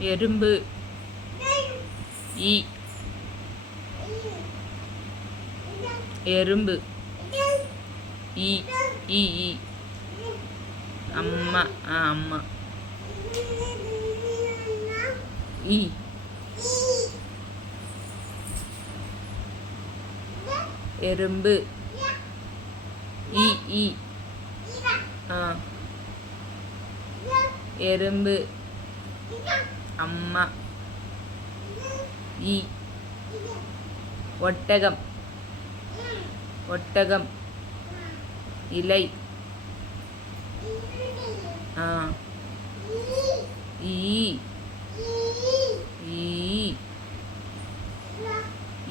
எறும்பு ஈ எறும்பு ஈ ஈ ஈ அம்மா அம்மா ஈ எறும்பு ஈ ஈ எறும்பு அம்மா ஈ ஒட்டகம் ஒட்டகம் இலை ஈ ஈ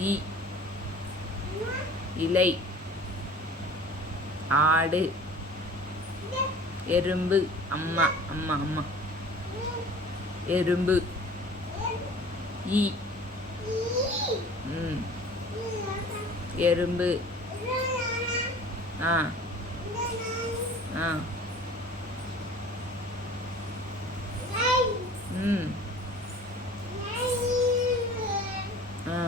ஈ இலை ஆடு எறும்பு அம்மா அம்மா அம்மா எறும்பு ஈ எறும்பு ஆ ஆ ஆ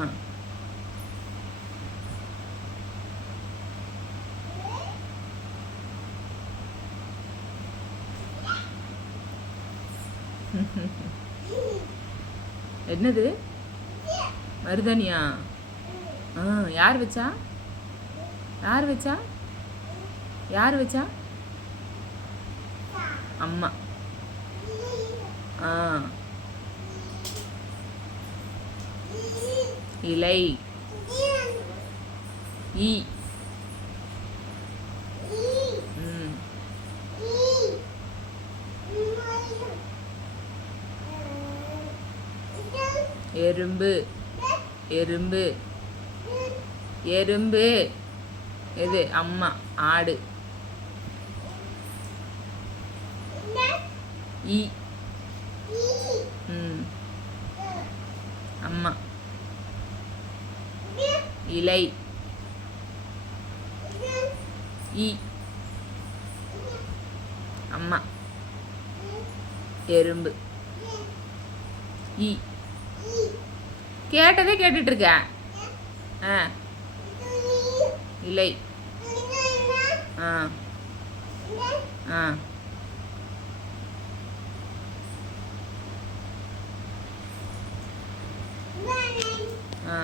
என்னது மருதானியா யார் வச்சா யார் வச்சா யார் வச்சா அம்மா இலை ஈ எறும்பு எறும்பு எறும்பு எது அம்மா ஆடு ஈ அம்மா இலை ஈ அம்மா எறும்பு ஈ கேட்டதே கேட்டுட்டு இருக்கேன் இலை ஆ ஆ ஆ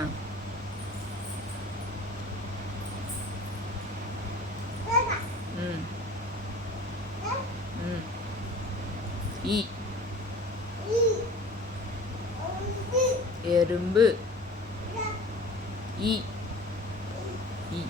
ஈ எறும்பு ஈ ஈ